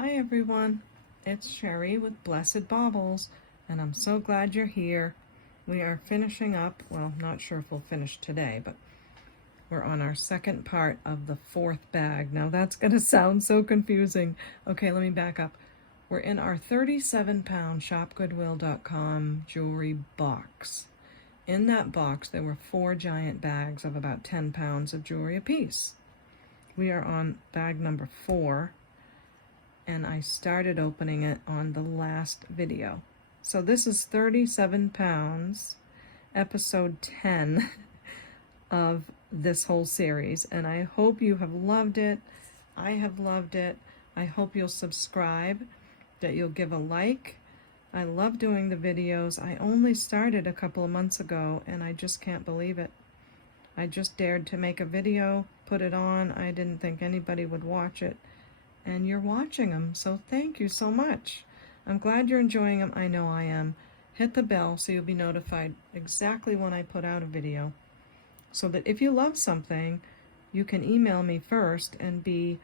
Hi everyone, it's Sherry with Blessed Baubles, and I'm so glad you're here. We are finishing up, well, not sure if we'll finish today, but we're on our second part of the fourth bag. Now that's going to sound so confusing. Okay, let me back up. We're in our 37-pound ShopGoodWill.com jewelry box. In that box, there were 4 giant bags of about 10 pounds of jewelry apiece. We are on bag number 4. And I started opening it on the last video. So this is 37 pounds, episode 10 of this whole series. And I hope you have loved it. I have loved it. I hope you'll subscribe, that you'll give a like. I love doing the videos. I only started a couple of months ago and I just can't believe it. I just dared to make a video, put it on. I didn't think anybody would watch it. And you're watching them, so thank you so much. I'm glad you're enjoying them. I know I am. Hit the bell so you'll be notified exactly when I put out a video, so that if you love something, you can email me first and be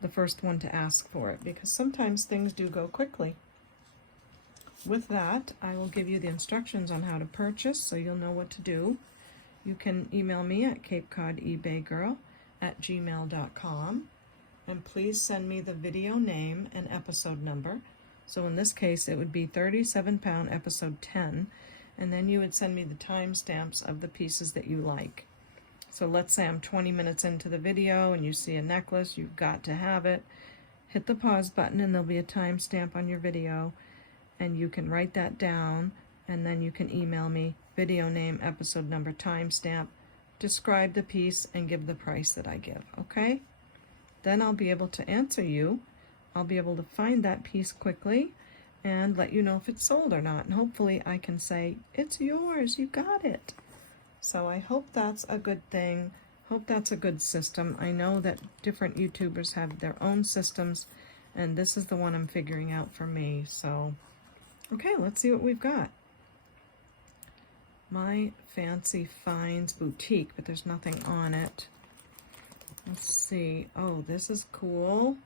the first one to ask for it, because sometimes things do go quickly. With that, I will give you the instructions on how to purchase so you'll know what to do. You can email me at CapeCodEbayGirl@gmail.com. And please send me the video name and episode number. So in this case, it would be 37-pound episode 10. And then you would send me the timestamps of the pieces that you like. So let's say I'm 20 minutes into the video and you see a necklace, you've got to have it. Hit the pause button and there'll be a timestamp on your video. And you can write that down. And then you can email me video name, episode number, timestamp, describe the piece, and give the price that I give, okay? Then I'll be able to answer you. I'll be able to find that piece quickly and let you know if it's sold or not. And hopefully I can say, it's yours, you got it. So I hope that's a good thing. Hope that's a good system. I know that different YouTubers have their own systems, and this is the one I'm figuring out for me. So, okay, let's see what we've got. My Fancy Finds Boutique, but there's nothing on it. Let's see. Oh, this is cool.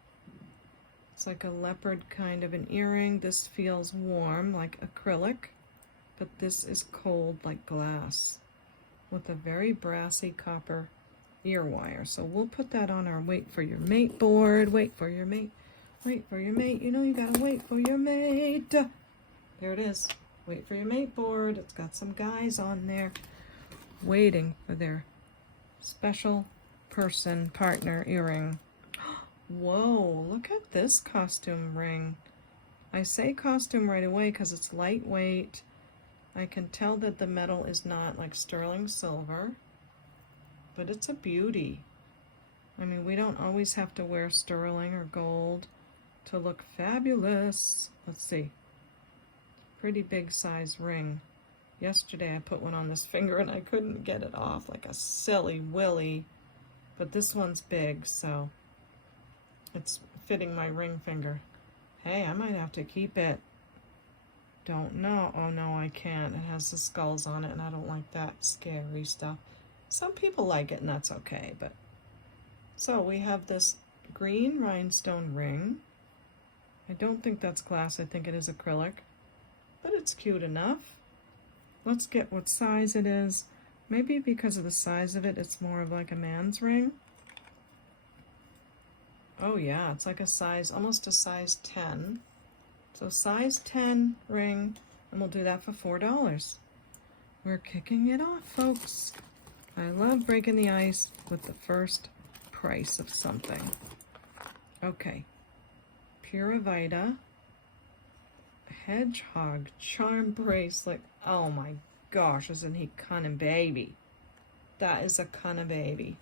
It's like a leopard kind of an earring. This feels warm, like acrylic, but this is cold, like glass, with a very brassy copper ear wire. So we'll put that on our wait for your mate board. Wait for your mate. Wait for your mate. You know you gotta wait for your mate. There it is. Wait for your mate board. It's got some guys on there waiting for their special person partner earring. Whoa, look at this costume ring. I say costume right away because it's lightweight. I can tell that the metal is not like sterling silver, but it's a beauty. I mean, we don't always have to wear sterling or gold to look fabulous. Let's see. Pretty big size ring. Yesterday I put one on this finger and I couldn't get it off, like a silly willy. But this one's big, so it's fitting my ring finger. Hey, I might have to keep it. Don't know. Oh no, I can't. It has the skulls on it and I don't like that scary stuff. Some people like it and that's okay, but. So we have this green rhinestone ring. I don't think that's glass. I think it is acrylic, but it's cute enough. Let's get what size it is. Maybe because of the size of it, it's more of like a man's ring. Oh yeah, it's like a size, almost a size 10. So size 10 ring, and we'll do that for $4. We're kicking it off, folks. I love breaking the ice with the first price of something. Okay, Pura Vita Hedgehog charm bracelet. Oh my gosh, isn't he cunning baby? That is a cunning baby.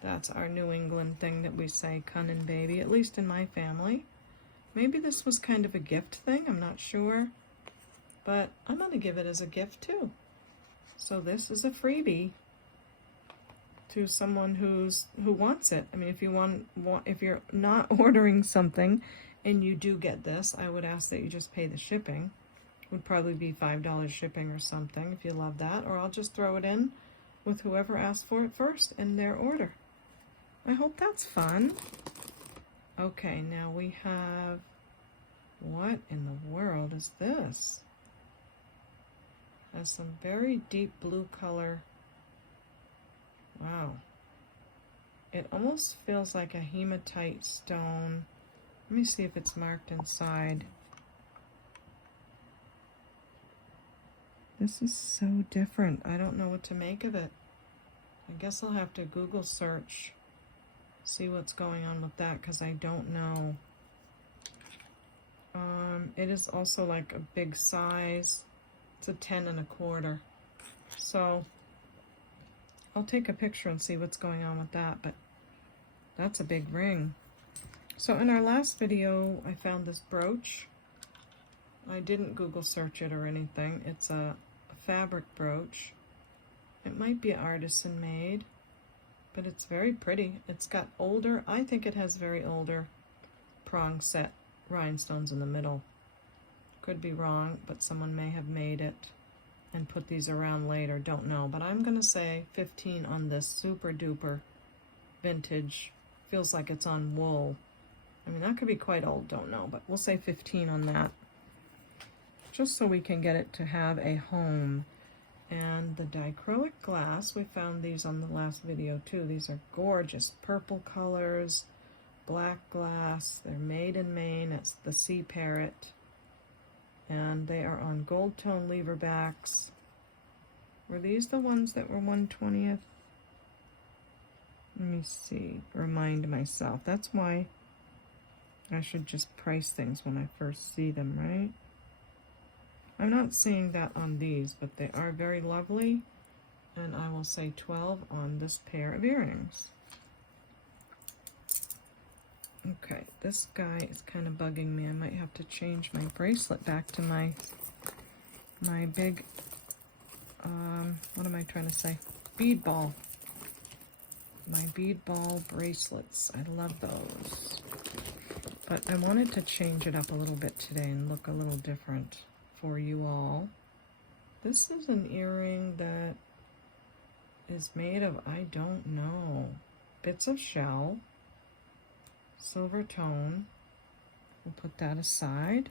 That's our New England thing that we say, cunning baby, at least in my family. Maybe this was kind of a gift thing, I'm not sure. But I'm going to give it as a gift too. So this is a freebie to someone who wants it. I mean, if you're not ordering something and you do get this, I would ask that you just pay the shipping. Would probably be $5 shipping or something if you love that, or I'll just throw it in with whoever asked for it first in their order. I hope that's fun. Okay, now we have, what in the world is this? Has some very deep blue color. Wow. It almost feels like a hematite stone. Let me see if it's marked inside. This is so different. I don't know what to make of it. I guess I'll have to Google search, see what's going on with that, because I don't know. It is also like a big size. It's a 10 1/4. So I'll take a picture and see what's going on with that, but that's a big ring. So in our last video, I found this brooch. I didn't Google search it or anything. It's a fabric brooch. It might be artisan made, but it's very pretty. It's got older, I think it has very older prong set rhinestones in the middle. Could be wrong, but someone may have made it and put these around later, don't know. But I'm gonna say 15 on this super duper vintage. Feels like it's on wool. I mean, that could be quite old, don't know, but we'll say 15 on that. Just so we can get it to have a home. And the diacrylic glass, we found these on the last video too. These are gorgeous purple colors, black glass. They're made in Maine. It's the Sea Parrot. And they are on gold tone lever backs. Were these the ones that were 1/20th? Let me see, remind myself. That's why I should just price things when I first see them, right? I'm not seeing that on these, but they are very lovely. And I will say 12 on this pair of earrings. Okay, this guy is kind of bugging me. I might have to change my bracelet back to my big, what am I trying to say? Bead ball. My bead ball bracelets. I love those. But I wanted to change it up a little bit today and look a little different for you all. This is an earring that is made of, I don't know, bits of shell, silver tone. We'll put that aside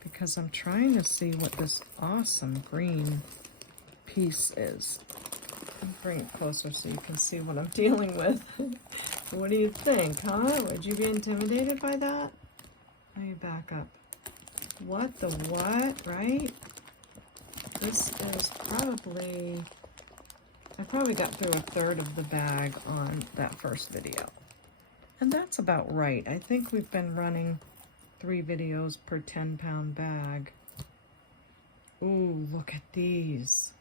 because I'm trying to see what this awesome green piece is. I'll bring it closer so you can see what I'm dealing with. What do you think, huh? Would you be intimidated by that? Let me back up. What the what, right? This is probably, I probably got through 1/3 of the bag on that first video. And that's about right. I think we've been running 3 videos per 10-pound bag. Ooh, look at these.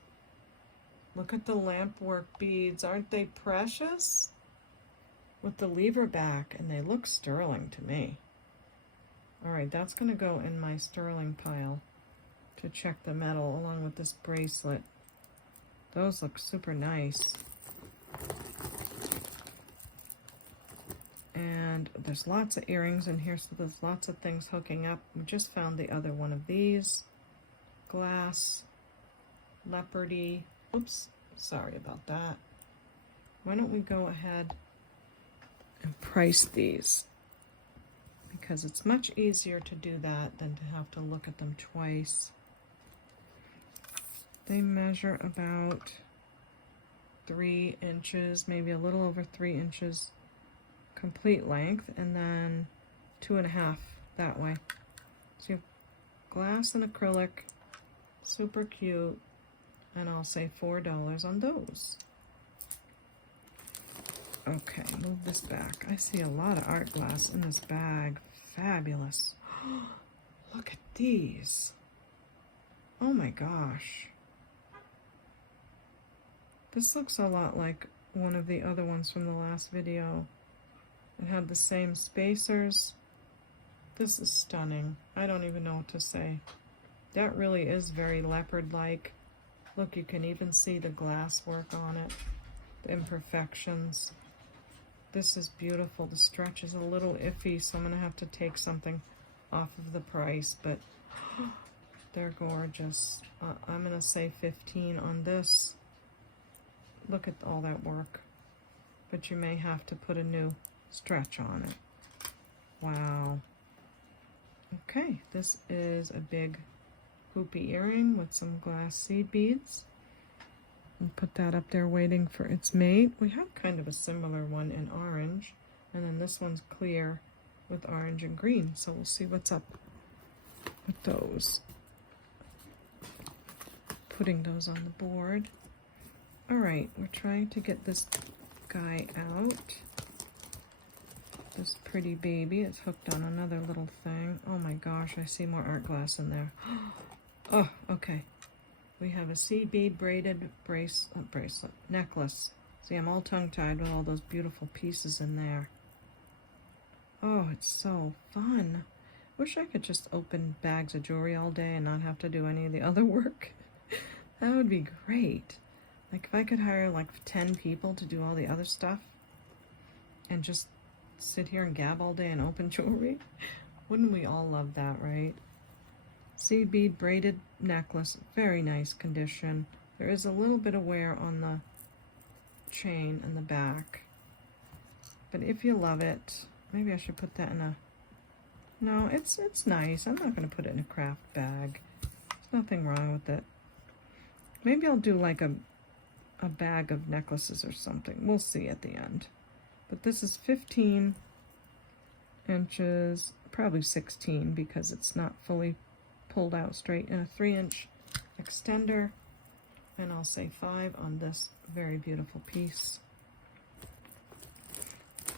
Look at the Lampwork beads. Aren't they precious? With the lever back, and they look sterling to me. All right, that's gonna go in my sterling pile to check the metal along with this bracelet. Those look super nice. And there's lots of earrings in here, so there's lots of things hooking up. We just found the other one of these. Glass, leopardy. Oops, sorry about that. Why don't we go ahead and price these? Because it's much easier to do that than to have to look at them twice. They measure about 3 inches, maybe a little over 3 inches complete length, and then 2.5 that way. So you have glass and acrylic, super cute, and I'll say $4 on those. Okay, move this back. I see a lot of art glass in this bag. Fabulous. Look at these. Oh my gosh. This looks a lot like one of the other ones from the last video. It had the same spacers. This is stunning. I don't even know what to say. That really is very leopard-like. Look, you can even see the glass work on it, the imperfections. This is beautiful. The stretch is a little iffy, so I'm going to have to take something off of the price, but they're gorgeous. I'm going to say 15 on this. Look at all that work. But you may have to put a new stretch on it. Wow. Okay, this is a big hoopy earring with some glass seed beads. And put that up there waiting for its mate. We have kind of a similar one in orange, and then this one's clear with orange and green, so we'll see what's up with those. Putting those on the board. All right, we're trying to get this guy out. This pretty baby is hooked on another little thing. Oh my gosh, I see more art glass in there. Oh, okay. We have a seed bead braided bracelet, necklace. See, I'm all tongue-tied with all those beautiful pieces in there. Oh, it's so fun. Wish I could just open bags of jewelry all day and not have to do any of the other work. That would be great. Like if I could hire like 10 people to do all the other stuff and just sit here and gab all day and open jewelry. Wouldn't we all love that, right? Seed bead braided necklace, very nice condition. There is a little bit of wear on the chain in the back. But if you love it, maybe I should put that in a... No, it's nice. I'm not going to put it in a craft bag. There's nothing wrong with it. Maybe I'll do like a bag of necklaces or something. We'll see at the end. But this is 15 inches, probably 16 because it's not fully pulled out straight, and a 3-inch extender, and I'll say 5 on this very beautiful piece.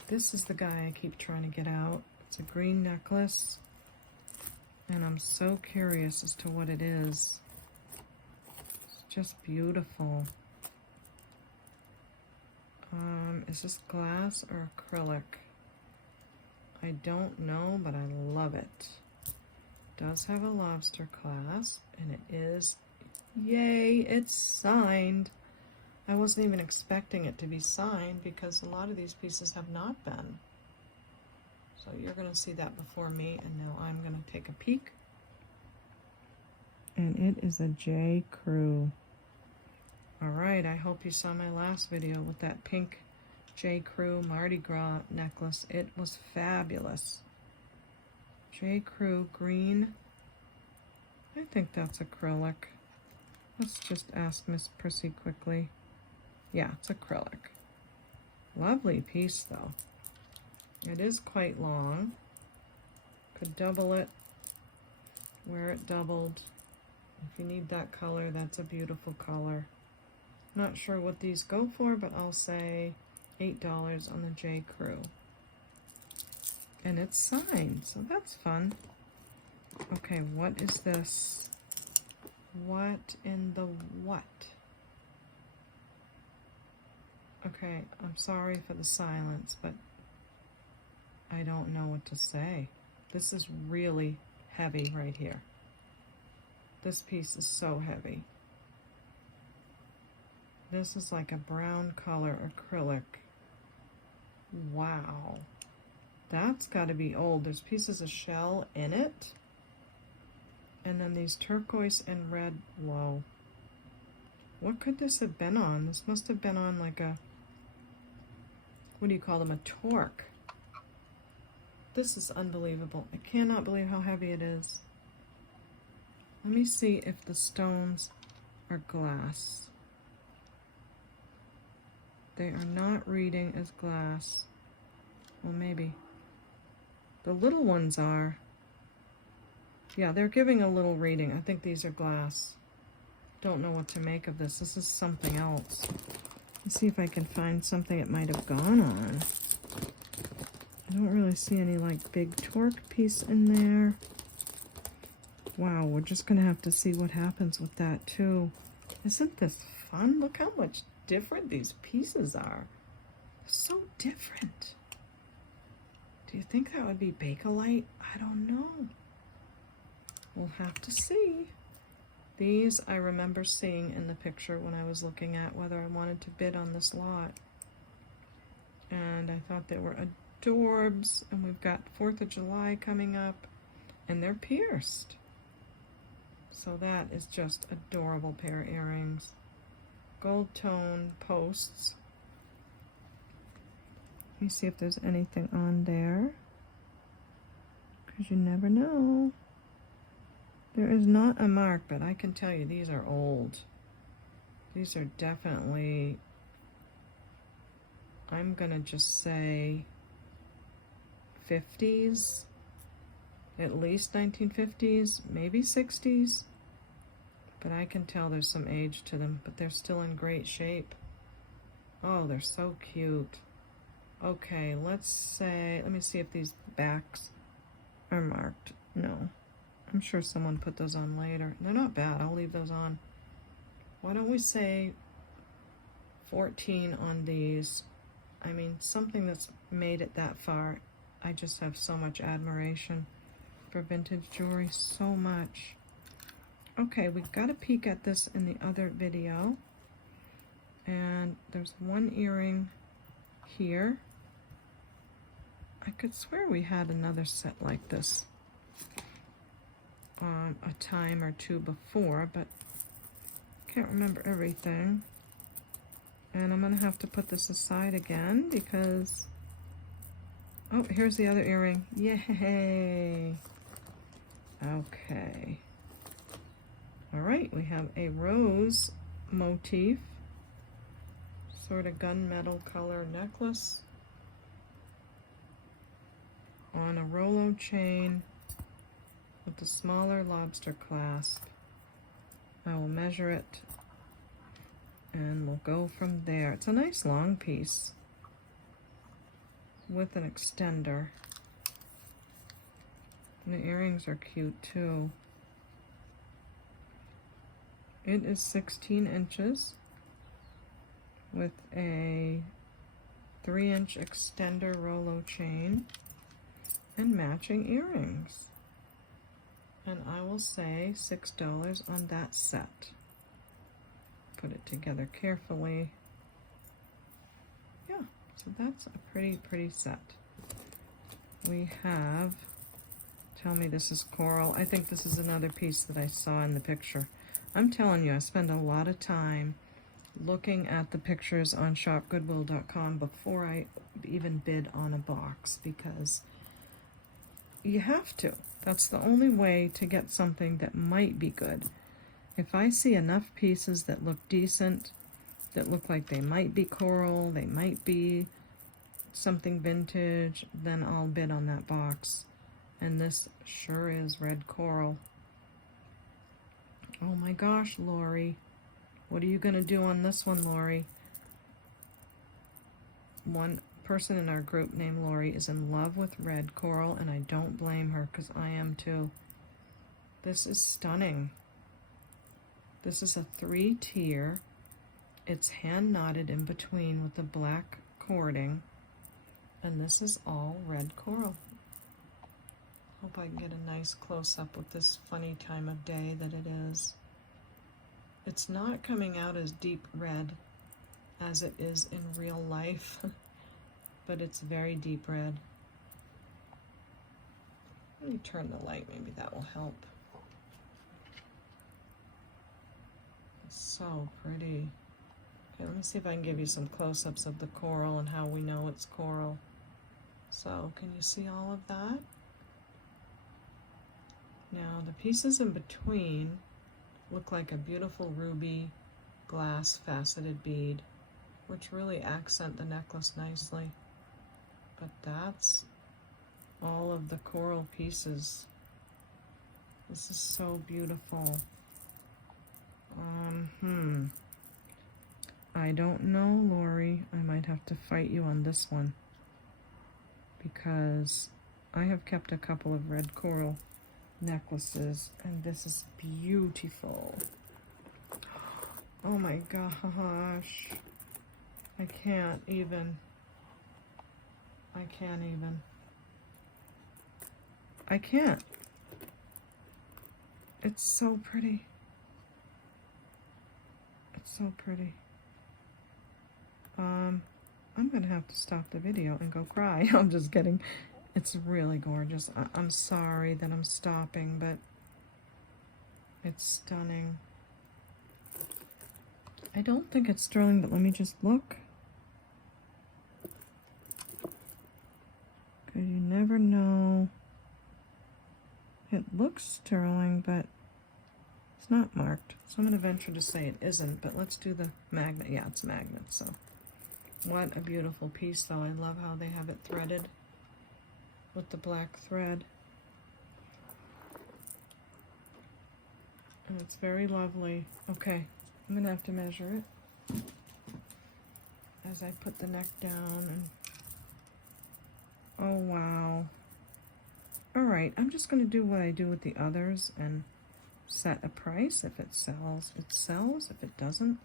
This is the guy I keep trying to get out. It's a green necklace, and I'm so curious as to what it is. It's just beautiful. Is this glass or acrylic? I don't know, but I love it. Does have a lobster clasp, and it is, yay, it's signed. I wasn't even expecting it to be signed because a lot of these pieces have not been. So you're going to see that before me, and now I'm going to take a peek. And it is a J.Crew. All right, I hope you saw my last video with that pink J.Crew Mardi Gras necklace. It was fabulous. J.Crew green. I think that's acrylic. Let's just ask Miss Prissy quickly. Yeah, it's acrylic. Lovely piece though. It is quite long. Could double it where it doubled. If you need that color, that's a beautiful color. Not sure what these go for, but I'll say $8 on the J.Crew. And it's signed, so that's fun. Okay, what is this? What in the what? Okay, I'm sorry for the silence, but I don't know what to say. This is really heavy right here. This piece is so heavy. This is like a brown color acrylic. Wow. That's got to be old. There's pieces of shell in it. And then these turquoise and red. Whoa. What could this have been on? This must have been on like a, what do you call them? A torque. This is unbelievable. I cannot believe how heavy it is. Let me see if the stones are glass. They are not reading as glass. Well, maybe. The little ones are. Yeah, they're giving a little reading. I think these are glass. Don't know what to make of this. This is something else. Let's see if I can find something it might have gone on. I don't really see any like big torque piece in there. Wow, we're just gonna have to see what happens with that too. Isn't this fun? Look how much different these pieces are. So different. Do you think that would be Bakelite? I don't know. We'll have to see. These I remember seeing in the picture when I was looking at whether I wanted to bid on this lot. And I thought they were adorbs. And we've got 4th of July coming up. And they're pierced. So that is just adorable pair of earrings. Gold tone posts. Let me see if there's anything on there. because you never know. There is not a mark, but I can tell you these are old. These are definitely, I'm gonna just say 50s, at least 1950s, maybe 60s. But I can tell there's some age to them, but they're still in great shape. Oh, they're so cute. Okay, let me see if these backs are marked. No, I'm sure someone put those on later. They're not bad, I'll leave those on. Why don't we say 14 on these? I mean, something that's made it that far, I just have so much admiration for vintage jewelry, so much. Okay, we've got a peek at this in the other video. And there's one earring here. I could swear we had another set like this a time or two before, but can't remember everything. And I'm gonna have to put this aside again because, oh, here's the other earring. Yay! Okay. All right, we have a rose motif, sort of gunmetal color necklace on a Rolo chain with the smaller lobster clasp. I will measure it and we'll go from there. It's a nice long piece with an extender. And the earrings are cute too. It is 16 inches with a 3-inch extender Rolo chain and matching earrings. And I will say $6 on that set. Put it together carefully. Yeah, so that's a pretty set. We have, tell me this is coral. I think this is another piece that I saw in the picture. I'm telling you, I spend a lot of time looking at the pictures on ShopGoodWill.com before I even bid on a box, because you have to. That's the only way to get something that might be good. If I see enough pieces that look decent, that look like they might be coral, they might be something vintage, then I'll bid on that box. And this sure is red coral. Oh my gosh, Lori. What are you gonna do on this one, Lori? One person in our group named Lori is in love with red coral, and I don't blame her, because I am too. This is stunning. This is a 3-tier. It's hand knotted in between with the black cording, and this is all red coral. Hope I can get a nice close-up with this funny time of day that it is. It's not coming out as deep red as it is in real life, but it's very deep red. Let me turn the light, maybe that will help. It's so pretty. Okay, let me see if I can give you some close-ups of the coral and how we know it's coral. So, can you see all of that? Now, the pieces in between look like a beautiful ruby glass faceted bead, which really accent the necklace nicely. But that's all of the coral pieces. This is so beautiful. I don't know, Lori. I might have to fight you on this one, because I have kept a couple of red coral necklaces, and this is beautiful. Oh my gosh. I can't even. I can't. It's so pretty. It's so pretty. I'm gonna have to stop the video and go cry. I'm just kidding. It's really gorgeous. I'm sorry that I'm stopping, but it's stunning. I don't think it's sterling, but let me just look. Because you never know. looks sterling, but it's not marked. So I'm going to venture to say it isn't, but let's do the magnet. Yeah, it's magnet, so. What a beautiful piece, though. I love how they have it threaded with the black thread. And it's very lovely. Okay, I'm going to have to measure it as I put the neck down. And oh, wow. All right, I'm just going to do what I do with the others and set a price. If it sells, it sells. If it doesn't,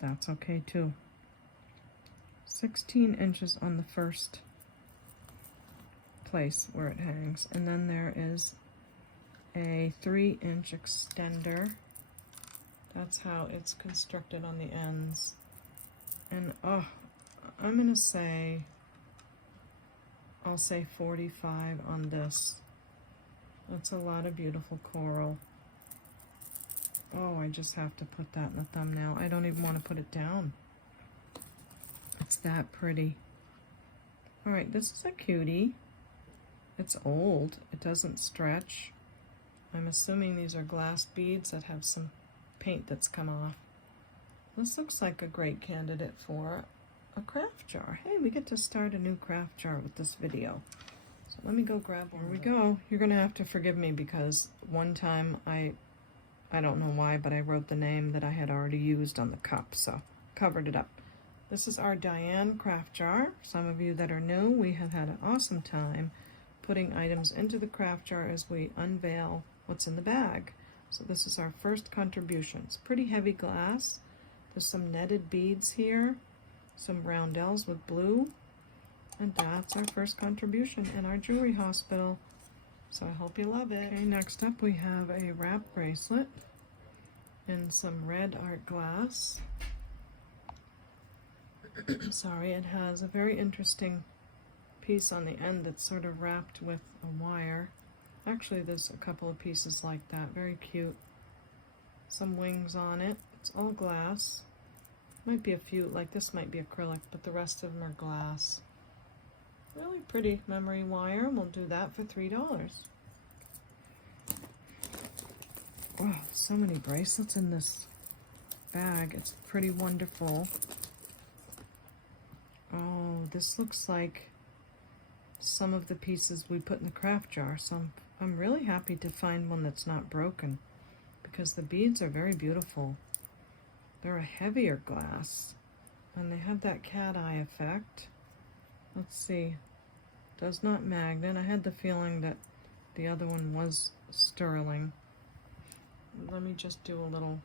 that's okay too. 16 inches on the first place where it hangs, and then there is a 3-inch extender. That's how it's constructed on the ends. And oh, I'm gonna say, I'll say 45 on this. That's a lot of beautiful coral. Oh, I just have to put that in the thumbnail. I don't even want to put it down. It's that pretty. All right, this is a cutie. It's old. It doesn't stretch. I'm assuming these are glass beads that have some paint that's come off. This looks like a great candidate for a craft jar. Hey, we get to start a new craft jar with this video. So let me go grab one. Here we go. You're gonna have to forgive me because one time I don't know why, but I wrote the name that I had already used on the cup, so covered it up. This is our Diane craft jar. Some of you that are new, we have had an awesome time putting items into the craft jar as we unveil what's in the bag. So this is our first contribution. It's pretty heavy glass. There's some netted beads here, some roundels with blue, and that's our first contribution in our jewelry hospital. So I hope you love it. Okay, next up we have a wrap bracelet in some red art glass. Sorry, it has a very interesting piece on the end that's sort of wrapped with a wire. Actually, there's a couple of pieces like that. Very cute. Some wings on it. It's all glass. Might be a few, like this might be acrylic, but the rest of them are glass. Really pretty memory wire. We'll do that for $3. Oh, so many bracelets in this bag. It's pretty wonderful. Oh, this looks like some of the pieces we put in the craft jar. So I'm really happy to find one that's not broken because the beads are very beautiful. They're a heavier glass and they have that cat eye effect. Let's see. Does not magnet. I had the feeling that the other one was sterling. Let me just do a little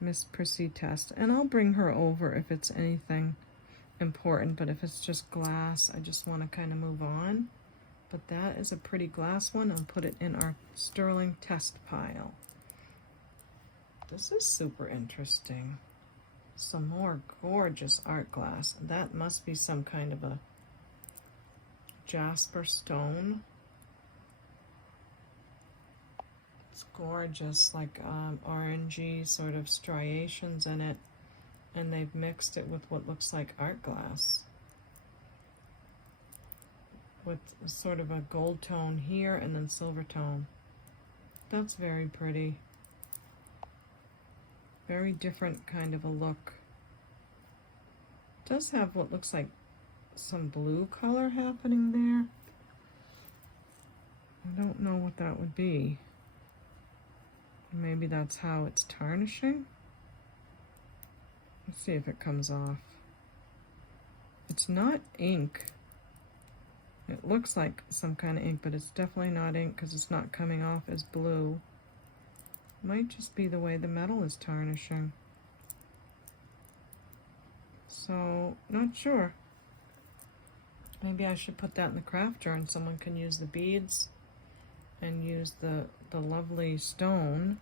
Miss Prissy test, and I'll bring her over if it's anything important, but if it's just glass, I just want to kind of move on. But that is a pretty glass one. I'll put it in our sterling test pile. This is super interesting. Some more gorgeous art glass. That must be some kind of a jasper stone. It's gorgeous, like orangey sort of striations in it, and they've mixed it with what looks like art glass with sort of a gold tone here and then silver tone. That's very pretty. Very different kind of a look. It does have what looks like some blue color happening there. I don't know what that would be. Maybe that's how it's tarnishing. Let's see if it comes off. It's not ink. It looks like some kind of ink, but it's definitely not ink because it's not coming off as blue. Might just be the way the metal is tarnishing. So, not sure. Maybe I should put that in the craft jar and someone can use the beads and use the lovely stone,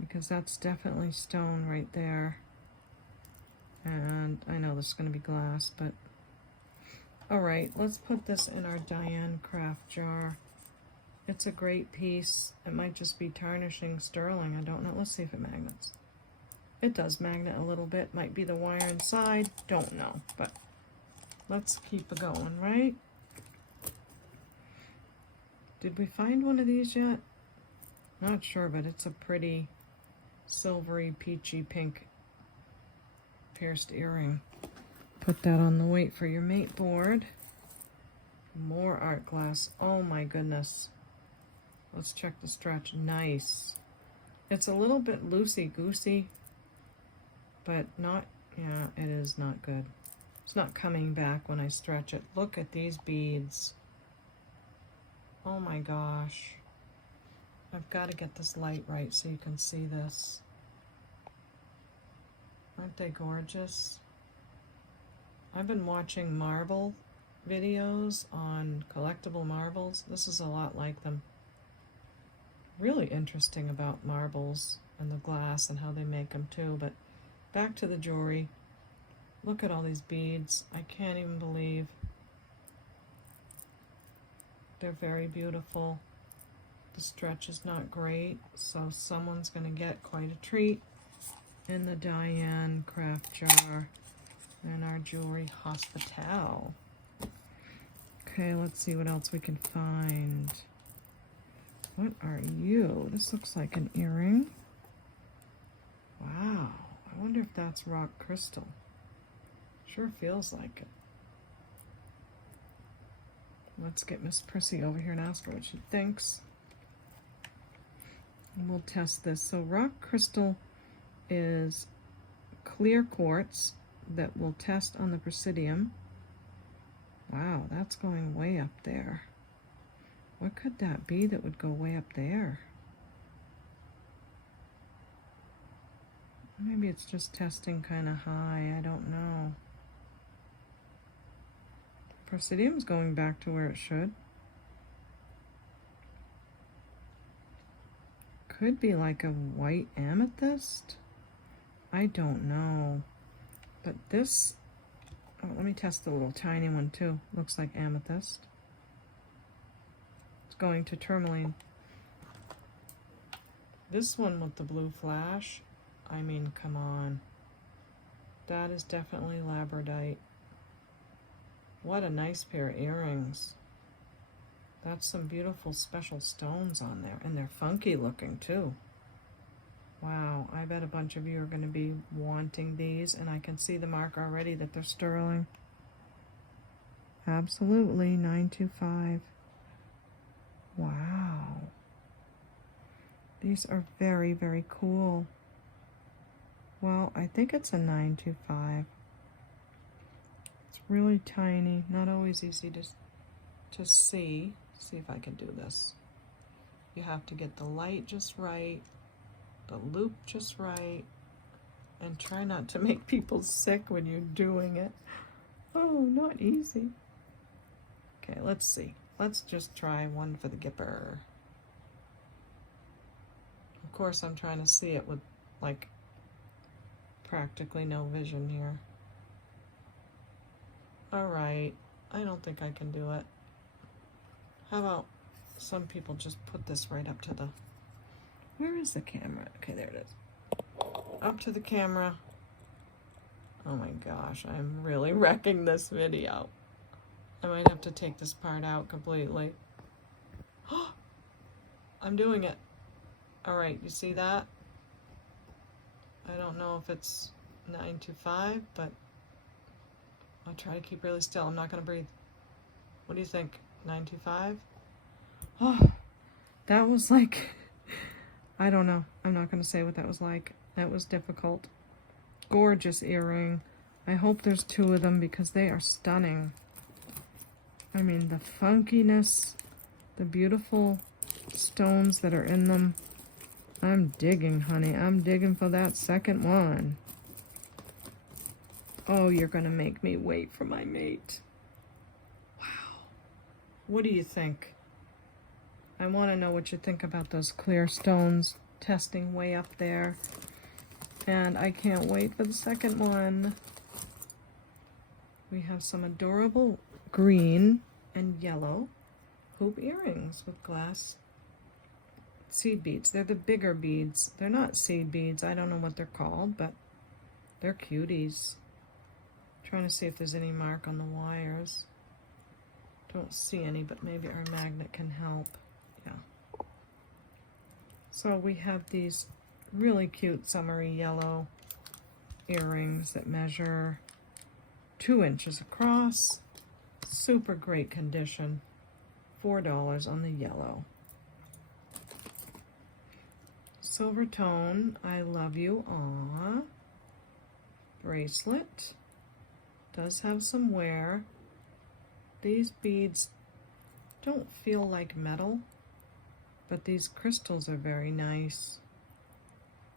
because that's definitely stone right there. And I know this is going to be glass, but alright, let's put this in our Diane craft jar. It's a great piece. It might just be tarnishing sterling. I don't know. Let's see if it magnets. It does magnet a little bit. Might be the wire inside. Don't know. But let's keep it going, right? Did we find one of these yet? Not sure, but it's a pretty silvery, peachy pink pierced earring. Put that on the weight for your mate board. More art glass. Oh my goodness. Let's check the stretch. Nice. It's a little bit loosey-goosey, but not, yeah, it is not good. It's not coming back when I stretch it. Look at these beads. Oh my gosh. I've got to get this light right so you can see this. Aren't they gorgeous? I've been watching marble videos on collectible marbles. This is a lot like them. Really interesting about marbles and the glass and how they make them too. But back to the jewelry. Look at all these beads. I can't even believe. They're very beautiful. The stretch is not great, so someone's going to get quite a treat in the Diane craft jar and our jewelry hospital. Okay, let's see what else we can find. What are you? This looks like an earring. Wow, I wonder if that's rock crystal. Sure feels like it. Let's get Miss Prissy over here and ask her what she thinks. And we'll test this. So rock crystal is clear quartz that will test on the Presidium. Wow, that's going way up there. What could that be that would go way up there? Maybe it's just testing kind of high. I don't know. Presidium's going back to where it should. Could be like a white amethyst. I don't know. But this, oh, let me test the little tiny one too. Looks like amethyst. It's going to tourmaline. This one with the blue flash, I mean, come on. That is definitely labradorite. What a nice pair of earrings. That's some beautiful special stones on there, and they're funky looking too. Wow, I bet a bunch of you are going to be wanting these, and I can see the mark already that they're sterling. Absolutely, 925. Wow. These are very, very cool. Well, I think it's a 925. It's really tiny, not always easy to see. See if I can do this. You have to get the light just right, the loop just right, and try not to make people sick when you're doing it. Oh, not easy. Okay, let's see. Let's just try one for the Gipper. Of course, I'm trying to see it with, like, practically no vision here. All right, I don't think I can do it. How about some people just put this right up to the, where is the camera? Okay, there it is. Up to the camera. Oh my gosh, I'm really wrecking this video. I might have to take this part out completely. I'm doing it. All right, you see that? I don't know if it's 925, but I'll try to keep really still. I'm not gonna breathe. What do you think? 925? Oh, that was like, I don't know. I'm not gonna say what that was like. That was difficult. Gorgeous earring. I hope there's two of them because they are stunning. I mean, the funkiness, the beautiful stones that are in them. I'm digging, honey. I'm digging for that second one. Oh, you're gonna make me wait for my mate. Wow. What do you think? I want to know what you think about those clear stones testing way up there. And I can't wait for the second one. We have some adorable green and yellow hoop earrings with glass seed beads. They're the bigger beads. They're not seed beads. I don't know what they're called, but they're cuties. Trying to see if there's any mark on the wires. Don't see any, but maybe our magnet can help. Yeah. So we have these really cute summery yellow earrings that measure 2 inches across. Super great condition. $4 on the yellow. Silver tone, I love you, aww. Bracelet. Does have some wear. These beads don't feel like metal, but these crystals are very nice.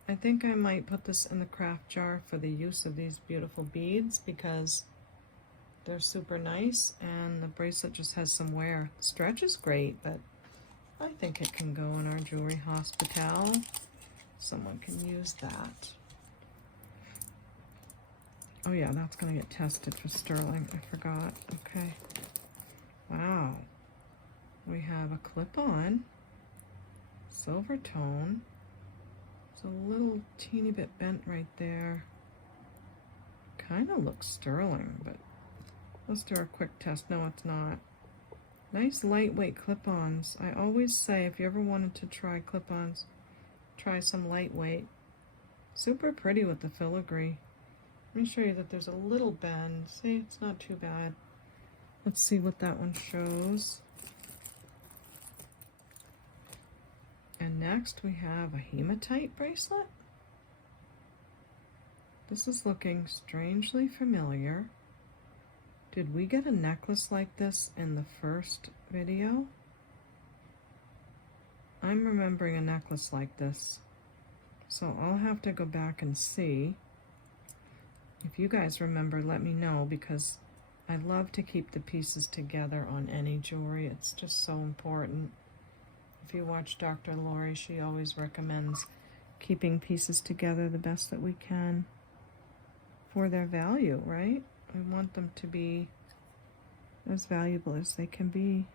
I think I might put this in the craft jar for the use of these beautiful beads because they're super nice and the bracelet just has some wear. Stretch is great, but I think it can go in our jewelry hospital. Someone can use that. Oh yeah, that's gonna get tested for sterling. I forgot. Okay. Wow. We have a clip-on, silver tone. It's a little teeny bit bent right there. Kind of looks sterling, but let's do our quick test. No, it's not. Nice lightweight clip-ons. I always say if you ever wanted to try clip-ons, try some lightweight. Super pretty with the filigree. Let me show you that there's a little bend. See, it's not too bad. Let's see what that one shows. And next we have a hematite bracelet. This is looking strangely familiar. Did we get a necklace like this in the first video? I'm remembering a necklace like this. So I'll have to go back and see. If you guys remember, let me know, because I love to keep the pieces together on any jewelry. It's just so important. If you watch Dr. Lori, she always recommends keeping pieces together the best that we can for their value, right? We want them to be as valuable as they can be.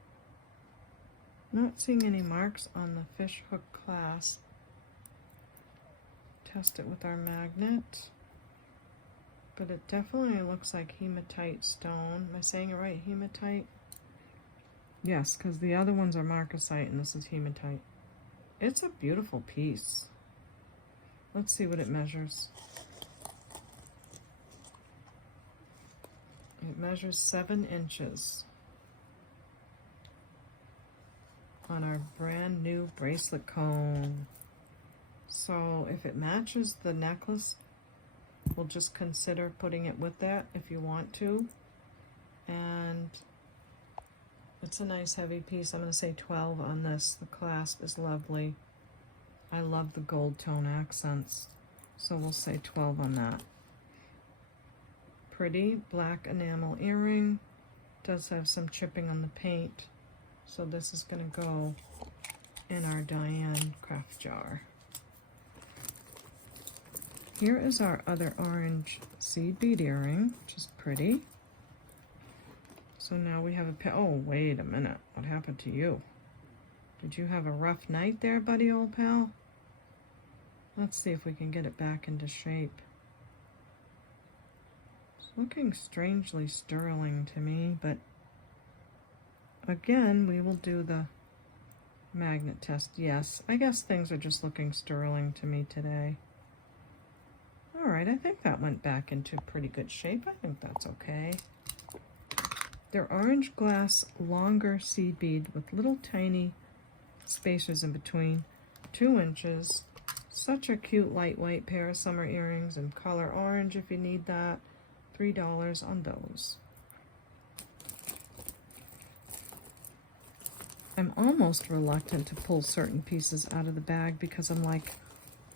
Not seeing any marks on the fish hook clasp. Test it with our magnet. But it definitely looks like hematite stone. Am I saying it right? Hematite? Yes, because the other ones are marcasite and this is hematite. It's a beautiful piece. Let's see what it measures. It measures 7 inches on our brand new bracelet cone. So if it matches the necklace, we'll just consider putting it with that if you want to. And it's a nice heavy piece. I'm going to say 12 on this. The clasp is lovely. I love the gold tone accents. So we'll say 12 on that. Pretty black enamel earring. Does have some chipping on the paint. So this is going to go in our Diane craft jar. Here is our other orange seed bead earring, which is pretty. So now we have a oh, wait a minute. What happened to you? Did you have a rough night there, buddy, old pal? Let's see if we can get it back into shape. It's looking strangely sterling to me, but again, we will do the magnet test. Yes, I guess things are just looking sterling to me today. All right, I think that went back into pretty good shape. I think that's okay. They're orange glass, longer seed bead with little tiny spacers in between, 2 inches. Such a cute lightweight pair of summer earrings in color orange if you need that. $3 on those. I'm almost reluctant to pull certain pieces out of the bag because I'm like,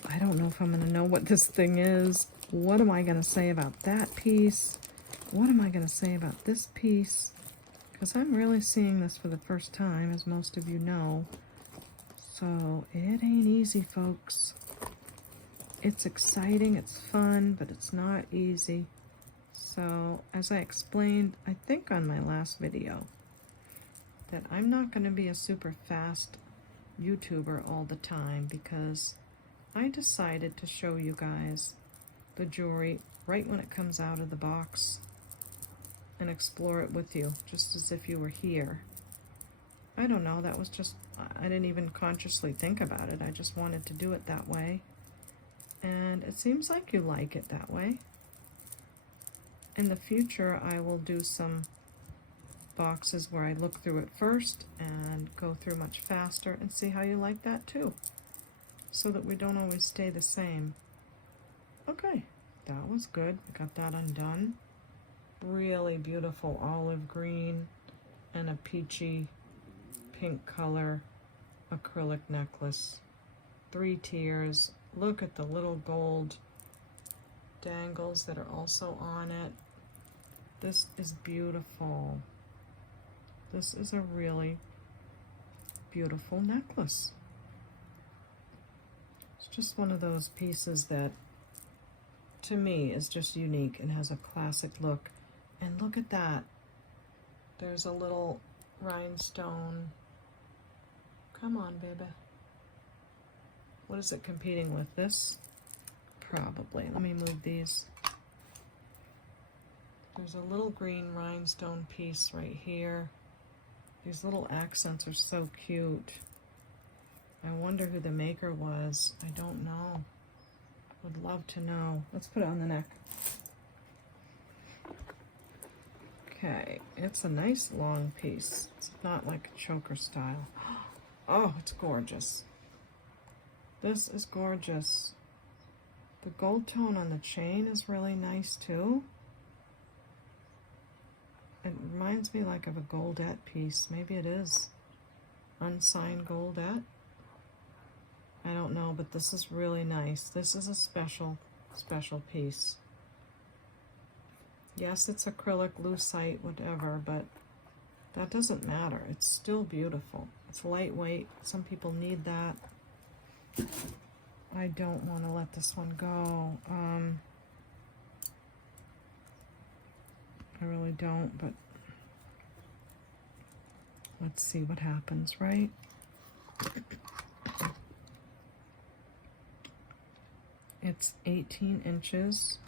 I don't know if I'm going to know what this thing is. What am I going to say about that piece? What am I going to say about this piece? Because I'm really seeing this for the first time, as most of you know. So it ain't easy, folks. It's exciting, it's fun, but it's not easy. So as I explained, I think on my last video, that I'm not going to be a super fast YouTuber all the time because I decided to show you guys the jewelry right when it comes out of the box and explore it with you, just as if you were here. I don't know, that was just, I didn't even consciously think about it. I just wanted to do it that way. And it seems like you like it that way. In the future, I will do some boxes where I look through it first and go through much faster and see how you like that too, so that we don't always stay the same. Okay, that was good. I got that undone. Really beautiful olive green and a peachy pink color acrylic necklace. 3 tiers. Look at the little gold dangles that are also on it. This is beautiful. This is a really beautiful necklace. It's just one of those pieces that, to me, is just unique and has a classic look. And look at that. There's a little rhinestone. Come on, baby. What is it competing with? This? Probably. Let me move these. There's a little green rhinestone piece right here. These little accents are so cute. I wonder who the maker was. I don't know. Would love to know. Let's put it on the neck. Okay, it's a nice long piece. It's not like a choker style. Oh, it's gorgeous. This is gorgeous. The gold tone on the chain is really nice too. It reminds me like of a goldette piece. Maybe it is unsigned goldette. I don't know, but this is really nice. This is a special piece. Yes, it's acrylic, lucite, whatever, but that doesn't matter. It's still beautiful. It's lightweight. Some people need that. I don't want to let this one go. I really don't, but let's see what happens, right? It's 18 inches.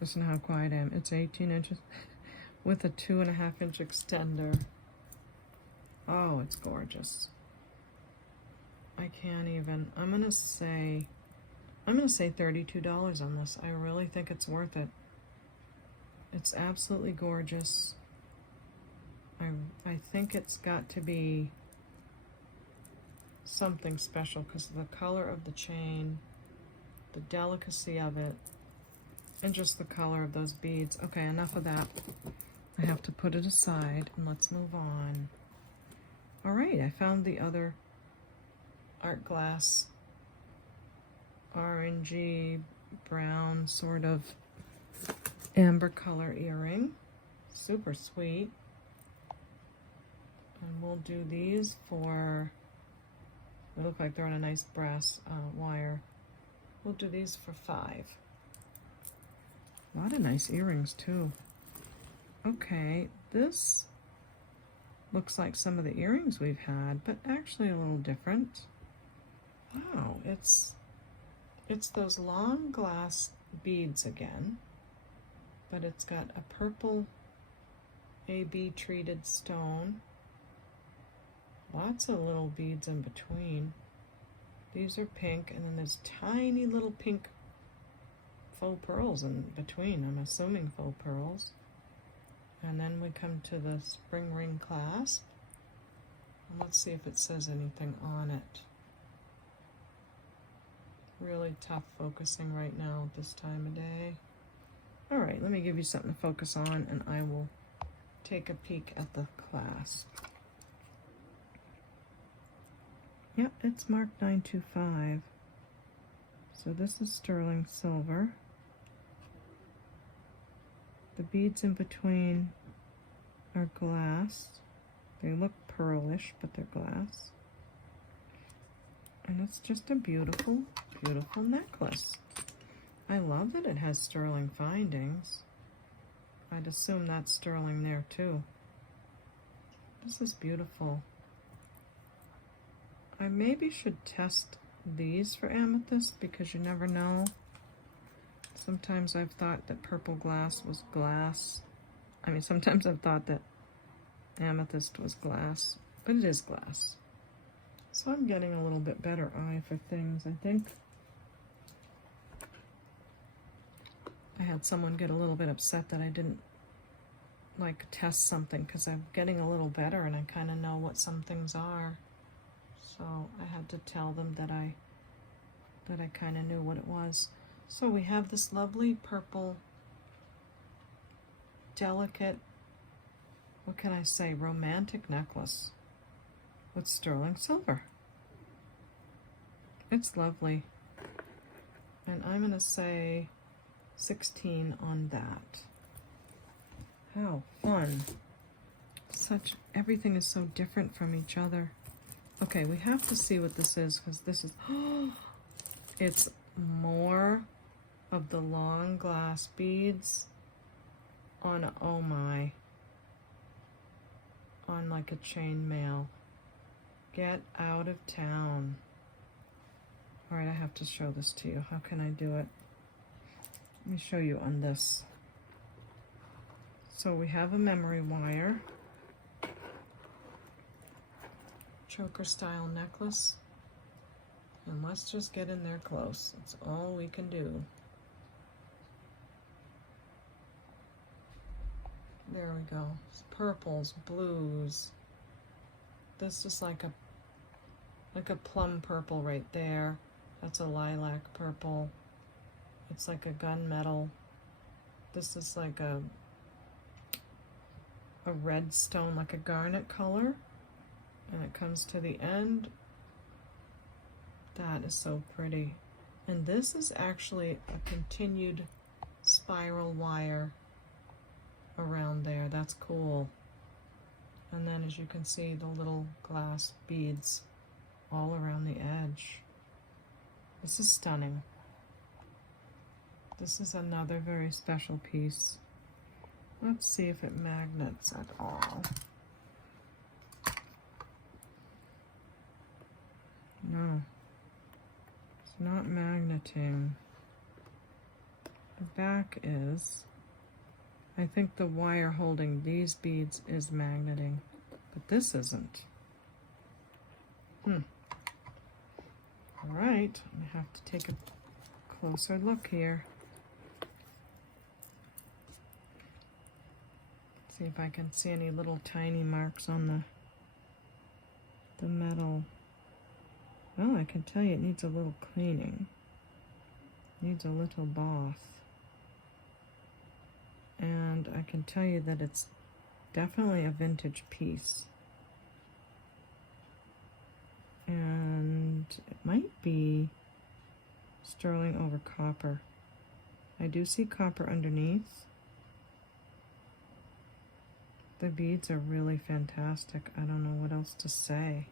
Listen how quiet I am. It's 18 inches with a 2.5-inch extender. Oh, it's gorgeous. I can't even. I'm gonna say $32 on this. I really think it's worth it. It's absolutely gorgeous. I think it's got to be something special because of the color of the chain, the delicacy of it, and just the color of those beads. Okay, enough of that. I have to put it aside and let's move on. All right, I found the other art glass orangey brown sort of amber color earring. Super sweet. And we'll do these for, they look like they're on a nice brass wire. We'll do these for $5. A lot of nice earrings too. Okay, this looks like some of the earrings we've had, but actually a little different. Wow, it's those long glass beads again, but it's got a purple AB treated stone. Lots of little beads in between. These are pink, and then there's tiny little pink faux pearls in between. I'm assuming faux pearls. And then we come to the spring ring clasp. And let's see if it says anything on it. Really tough focusing right now at this time of day. All right, let me give you something to focus on, and I will take a peek at the clasp. Yep, it's marked 925. So this is sterling silver. The beads in between are glass. They look pearlish, but they're glass. And it's just a beautiful, beautiful necklace. I love that it has sterling findings. I'd assume that's sterling there too. This is beautiful. I maybe should test these for amethyst because you never know. Sometimes I've thought that purple glass was glass. I mean, sometimes I've thought that amethyst was glass, but it is glass. So I'm getting a little bit better eye for things, I think. I had someone get a little bit upset that I didn't like test something because I'm getting a little better and I kind of know what some things are. So I had to tell them that I kind of knew what it was. So we have this lovely purple, delicate, what can I say, romantic necklace with sterling silver. It's lovely. And I'm going to say 16 on that. How fun. Everything is so different from each other. Okay, we have to see what this is because this is, it's more of the long glass beads on, oh my, on like a chain mail. Get out of town. All right, I have to show this to you. How can I do it? Let me show you on this. So we have a memory wire, choker style necklace, and let's just get in there close. That's all we can do. There we go. It's purples, blues. This is like a plum purple right there. That's a lilac purple. It's like a gunmetal. This is like a red stone, like a garnet color. And it comes to the end. That is so pretty. And this is actually a continued spiral wire around there. That's cool. And then as you can see, the little glass beads all around the edge. This is stunning. This is another very special piece. Let's see if it magnets at all. No, it's not magneting. The back is. I think the wire holding these beads is magneting, but this isn't. All right, I have to take a closer look here. See if I can see any little tiny marks on the metal. Well, I can tell you it needs a little cleaning. Needs a little bath. And I can tell you that it's definitely a vintage piece. And it might be sterling over copper. I do see copper underneath. The beads are really fantastic. I don't know what else to say.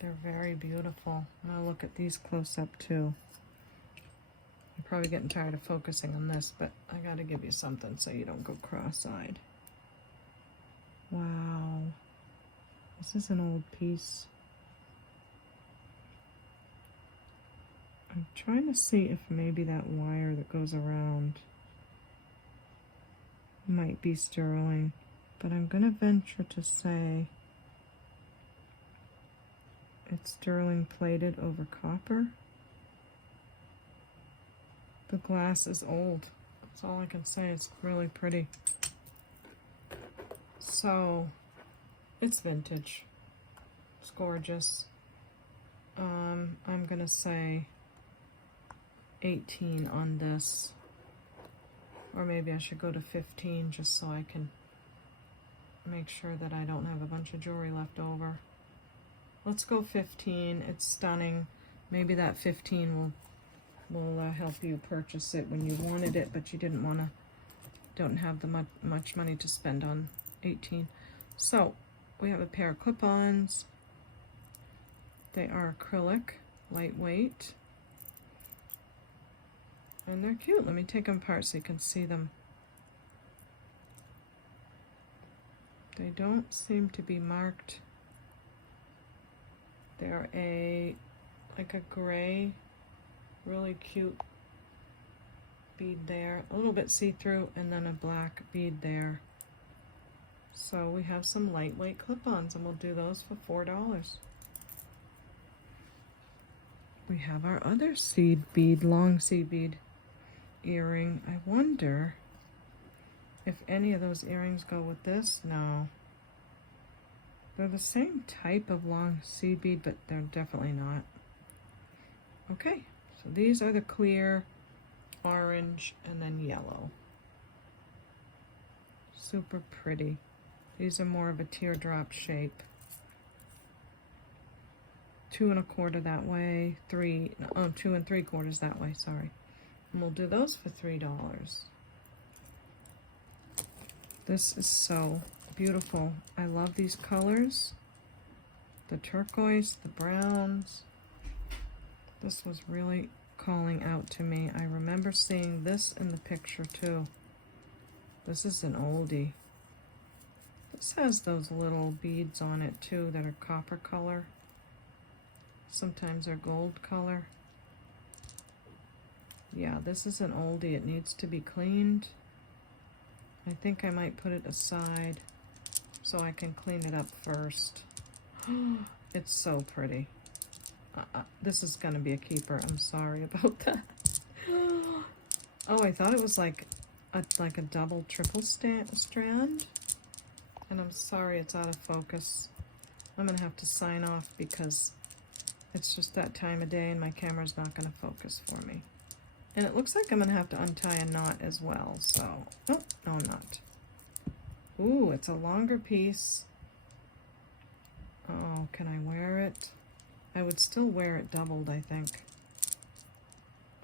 They're very beautiful. I'll look at these close up too. You're probably getting tired of focusing on this, but I gotta give you something so you don't go cross-eyed. Wow. This is an old piece. I'm trying to see if maybe that wire that goes around might be sterling, but I'm gonna venture to say it's sterling plated over copper. The glass is old. That's all I can say. It's really pretty. So, it's vintage. It's gorgeous. I'm gonna say 18 on this. Or maybe I should go to 15 just so I can make sure that I don't have a bunch of jewelry left over. Let's go 15. It's stunning. Maybe that 15 will help you purchase it when you wanted it, but you don't have the much money to spend on 18. So we have a pair of clip-ons. They are acrylic, lightweight, and they're cute. Let me take them apart so you can see them. They don't seem to be marked. They're like a gray, really cute bead there, a little bit see-through, and then a black bead there. So we have some lightweight clip-ons, and we'll do those for $4. We have our other seed bead, long seed bead earring. I wonder if any of those earrings go with this. No. They're the same type of long seed bead, but they're definitely not. Okay, so these are the clear, orange, and then yellow. Super pretty. These are more of a teardrop shape. 2 1/4 that way, 2 3/4 that way, sorry. And we'll do those for $3. This is so beautiful. I love these colors. The turquoise, the browns. This was really calling out to me. I remember seeing this in the picture too. This is an oldie. This has those little beads on it too that are copper color. Sometimes they're gold color. Yeah, this is an oldie. It needs to be cleaned. I think I might put it aside so I can clean it up first. It's so pretty. This is gonna be a keeper. I'm sorry about that. Oh, I thought it was like a double, triple strand. And I'm sorry it's out of focus. I'm gonna have to sign off because it's just that time of day and my camera's not gonna focus for me. And it looks like I'm gonna have to untie a knot as well, so, oh, no I'm not. Ooh, it's a longer piece. Oh, can I wear it? I would still wear it doubled, I think.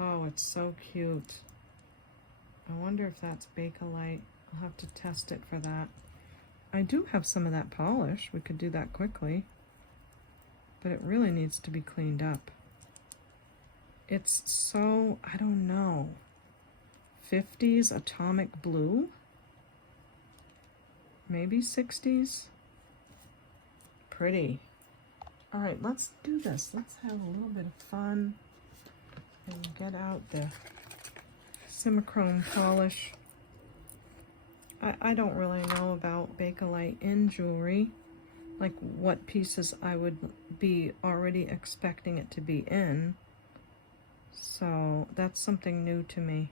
Oh, it's so cute. I wonder if that's Bakelite. I'll have to test it for that. I do have some of that polish. We could do that quickly. But it really needs to be cleaned up. It's so, I don't know, 50s atomic blue? Maybe 60s? Pretty. All right, let's do this. Let's have a little bit of fun and get out the Simichrome polish. I don't really know about Bakelite in jewelry, like what pieces I would be already expecting it to be in. So that's something new to me,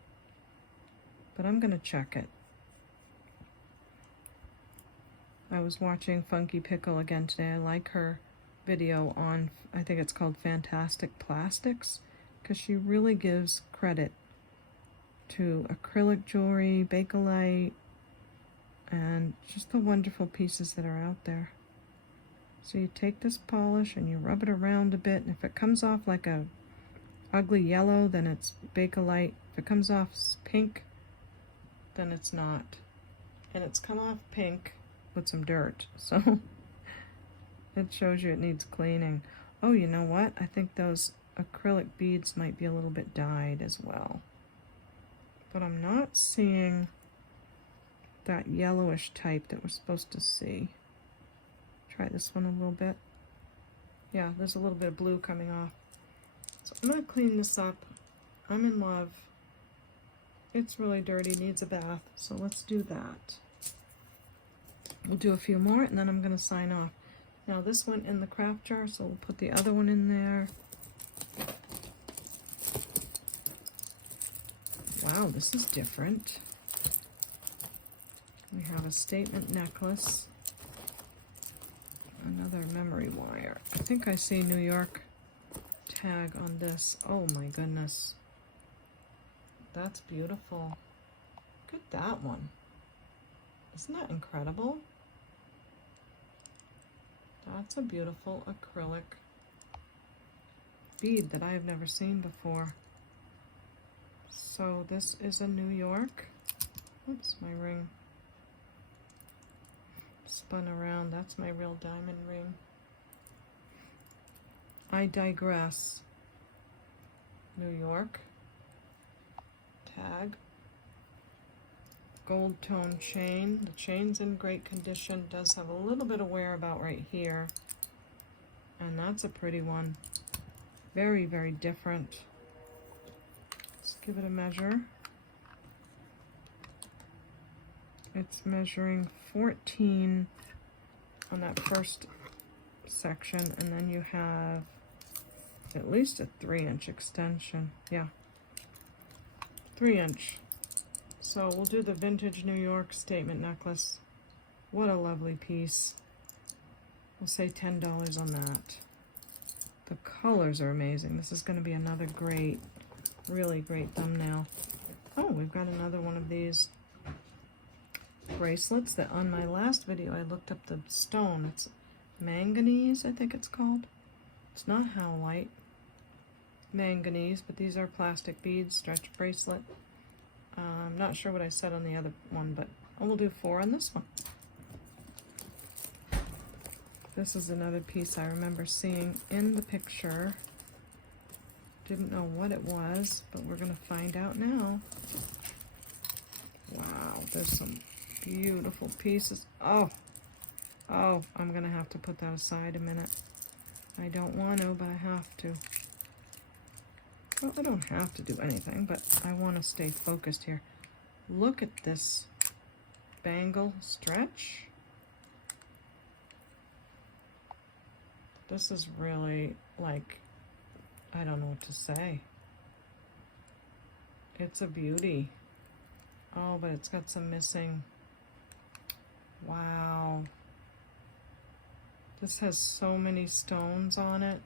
but I'm gonna check it. I was watching Funky Pickle again today. I like her video on, I think it's called Fantastic Plastics, because she really gives credit to acrylic jewelry, Bakelite, and just the wonderful pieces that are out there. So you take this polish and you rub it around a bit, and if it comes off like a ugly yellow, then it's Bakelite. If it comes off pink, then it's not. And it's come off pink with some dirt, so it shows you it needs cleaning. Oh, you know what? I think those acrylic beads might be a little bit dyed as well. But I'm not seeing that yellowish type that we're supposed to see. Try this one a little bit. Yeah, there's a little bit of blue coming off. So I'm gonna clean this up. I'm in love. It's really dirty, needs a bath, so let's do that. We'll do a few more and then I'm gonna sign off. Now this went in the craft jar, so we'll put the other one in there. Wow, this is different. We have a statement necklace. Another memory wire. I think I see New York tag on this. Oh my goodness. That's beautiful. Look at that one. Isn't that incredible? That's a beautiful acrylic bead that I have never seen before. So this is a New York. Oops, my ring spun around. That's my real diamond ring. I digress. New York tag. Gold tone chain. The chain's in great condition. Does have a little bit of wear about right here. And that's a pretty one. Very, very different. Let's give it a measure. It's measuring 14 on that first section, and then you have at least a 3-inch extension. Yeah, 3-inch. So we'll do the vintage New York statement necklace. What a lovely piece. We'll say $10 on that. The colors are amazing. This is going to be another great, really great thumbnail. Oh, we've got another one of these bracelets that on my last video I looked up the stone. It's manganese, I think it's called. It's not howlite. Manganese, but these are plastic beads, stretch bracelet. I'm not sure what I said on the other one, but I will do 4 on this one. This is another piece I remember seeing in the picture. Didn't know what it was, but we're going to find out now. Wow, there's some beautiful pieces. Oh, I'm going to have to put that aside a minute. I don't want to, but I have to. Well, I don't have to do anything, but I want to stay focused here. Look at this bangle stretch. This is really, like, I don't know what to say. It's a beauty. Oh, but it's got some missing. Wow. This has so many stones on it.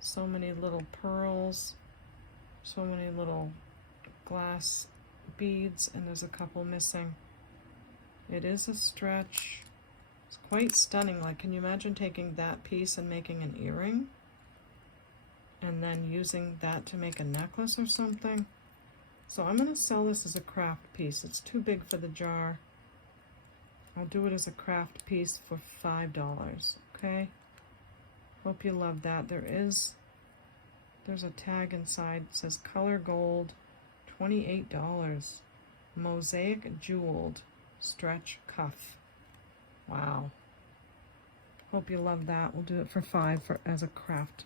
So many little pearls. So many little glass beads, and there's a couple missing. It is a stretch. It's quite stunning. Like, can you imagine taking that piece and making an earring? And then using that to make a necklace or something? So I'm going to sell this as a craft piece. It's too big for the jar. I'll do it as a craft piece for $5, okay? Hope you love that. There's a tag inside. It says color gold, $28. Mosaic jeweled stretch cuff. Wow. Hope you love that. We'll do it for $5 as a craft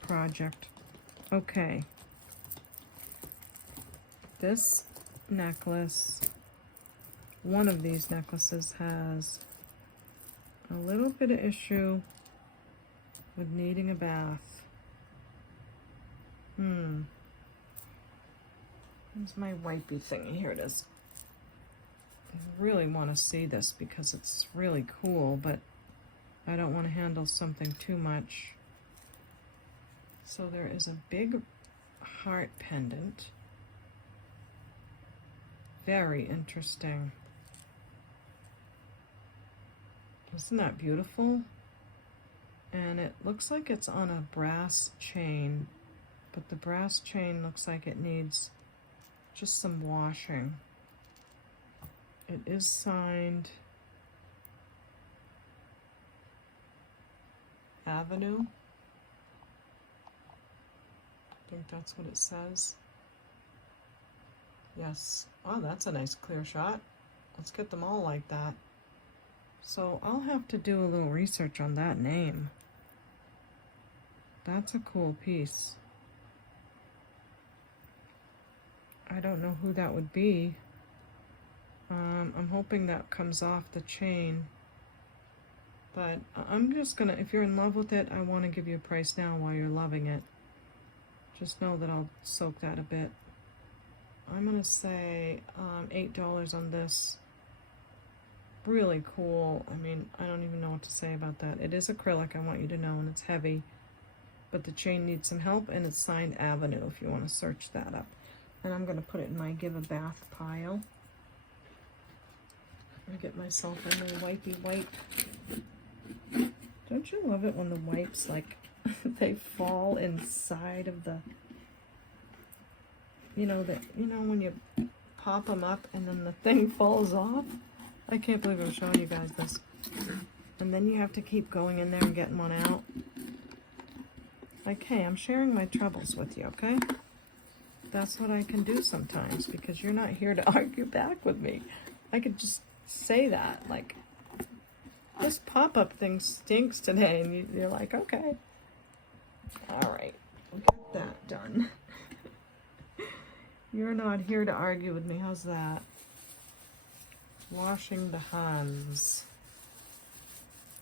project. Okay. This necklace, one of these necklaces has a little bit of issue with needing a bath. Where's my wipey thingy? Here it is. I really want to see this because it's really cool, but I don't want to handle something too much. So there is a big heart pendant. Very interesting. Isn't that beautiful? And it looks like it's on a brass chain, but the brass chain looks like it needs just some washing. It is signed Avenue. I think that's what it says. Yes. Oh, that's a nice clear shot. Let's get them all like that. So I'll have to do a little research on that name. That's a cool piece. I don't know who that would be. I'm hoping that comes off the chain. But I'm just gonna, if you're in love with it, I want to give you a price now while you're loving it. Just know that I'll soak that a bit. I'm gonna say $8 on this. Really cool. I mean, I don't even know what to say about that. It is acrylic, I want you to know, and it's heavy. But the chain needs some help, and it's signed Avenue if you want to search that up. And I'm gonna put it in my give a bath pile. I get myself a little wipey wipe. Don't you love it when the wipes, like, they fall inside of the, when you pop them up and then the thing falls off? I can't believe I'm showing you guys this. And then you have to keep going in there and getting one out. Like, hey, I'm sharing my troubles with you, okay? That's what I can do sometimes, because you're not here to argue back with me. I could just say that, like, this pop-up thing stinks today, and you're like, okay. All right, we'll get that done. You're not here to argue with me. How's that? Washing the hands.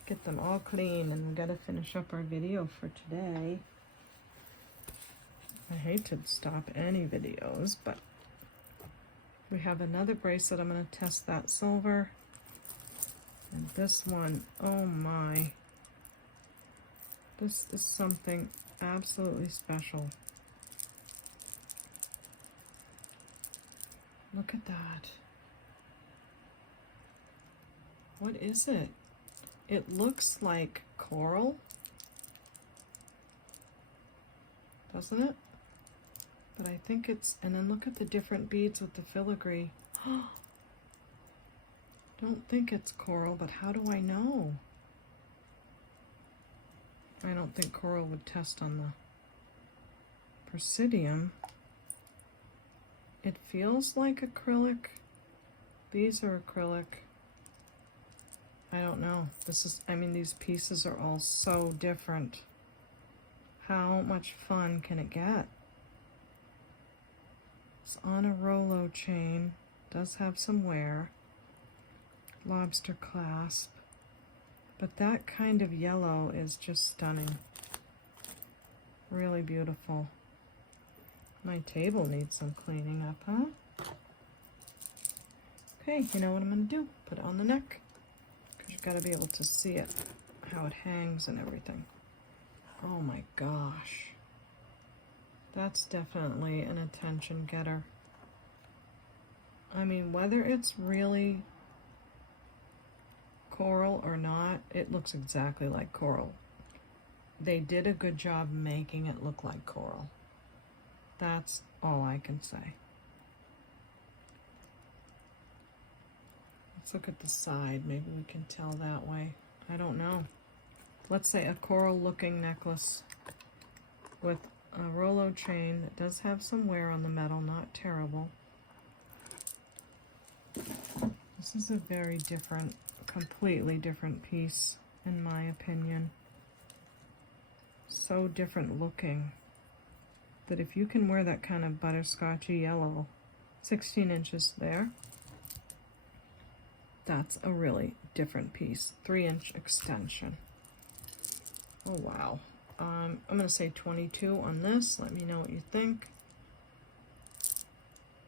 Get them all clean, and we gotta finish up our video for today. I hate to stop any videos, but we have another bracelet. I'm gonna test that silver. And this one, oh my. This is something absolutely special. Look at that. What is it? It looks like coral, doesn't it? But I think it's, and then look at the different beads with the filigree. Don't think it's coral, but how do I know? I don't think coral would test on the Presidium. It feels like acrylic. These are acrylic. I don't know. This is, I mean, these pieces are all so different. How much fun can it get? It's on a Rolo chain. Does have some wear. Lobster clasp. But that kind of yellow is just stunning. Really beautiful. My table needs some cleaning up, huh? Okay, you know what I'm going to do? Put it on the neck. Because you've got to be able to see it, how it hangs and everything. Oh my gosh. That's definitely an attention getter. I mean, whether it's really coral or not, it looks exactly like coral. They did a good job making it look like coral. That's all I can say. Let's look at the side. Maybe we can tell that way. I don't know. Let's say a coral looking necklace with a Rolo chain that does have some wear on the metal, not terrible. This is a very different, completely different piece in my opinion. So different looking that if you can wear that kind of butterscotchy yellow, 16 inches there, that's a really different piece. 3-inch extension. Oh wow. I'm gonna say 22 on this. Let me know what you think.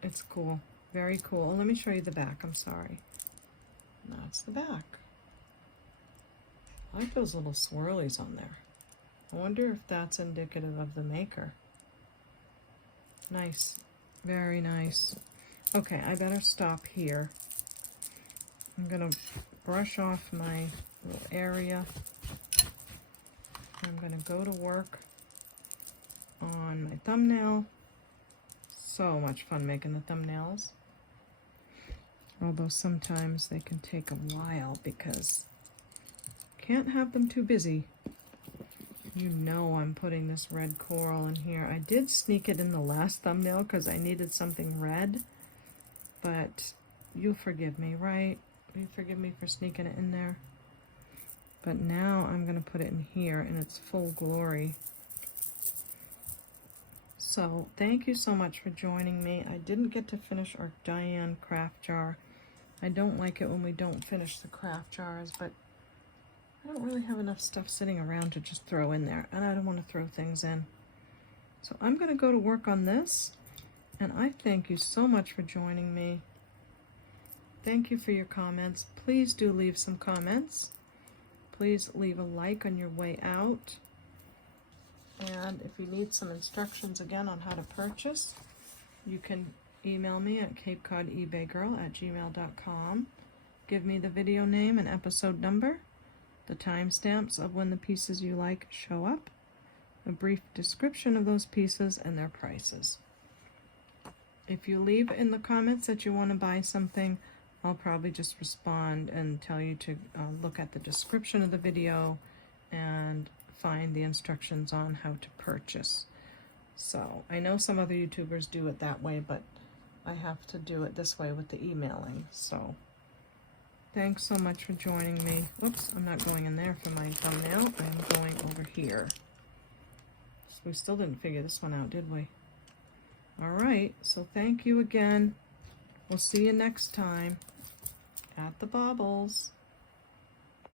It's cool. Very cool. Let me show you the back. I'm sorry. That's the back. I like those little swirlies on there. I wonder if that's indicative of the maker. Nice. Very nice. Okay, I better stop here. I'm gonna brush off my little area. I'm gonna go to work on my thumbnail. So much fun making the thumbnails. Although sometimes they can take a while because can't have them too busy. You know I'm putting this red coral in here. I did sneak it in the last thumbnail because I needed something red, but you'll forgive me, right? You forgive me for sneaking it in there. But now I'm going to put it in here in its full glory. So thank you so much for joining me. I didn't get to finish our Diane craft jar. I don't like it when we don't finish the craft jars, but I don't really have enough stuff sitting around to just throw in there, and I don't want to throw things in. So I'm going to go to work on this, and I thank you so much for joining me. Thank you for your comments. Please do leave some comments. Please leave a like on your way out. And if you need some instructions again on how to purchase, you can email me at CapeCodEbayGirl@gmail.com. Give me the video name and episode number, the timestamps of when the pieces you like show up, a brief description of those pieces and their prices. If you leave in the comments that you want to buy something, I'll probably just respond and tell you to look at the description of the video and find the instructions on how to purchase. So I know some other YouTubers do it that way, but I have to do it this way with the emailing. So thanks so much for joining me. Oops, I'm not going in there for my thumbnail. I'm going over here. So we still didn't figure this one out, did we? All right, so thank you again. We'll see you next time at the Baubles.